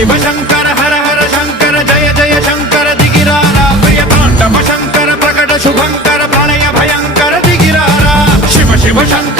शिव शंकर हर हर शंकर जय जय शंकर दिगिरारा प्रिय तांडव शंकर प्रकट शुभंकर प्रणय भयंकर दिगिरारा शिव शिव शंकर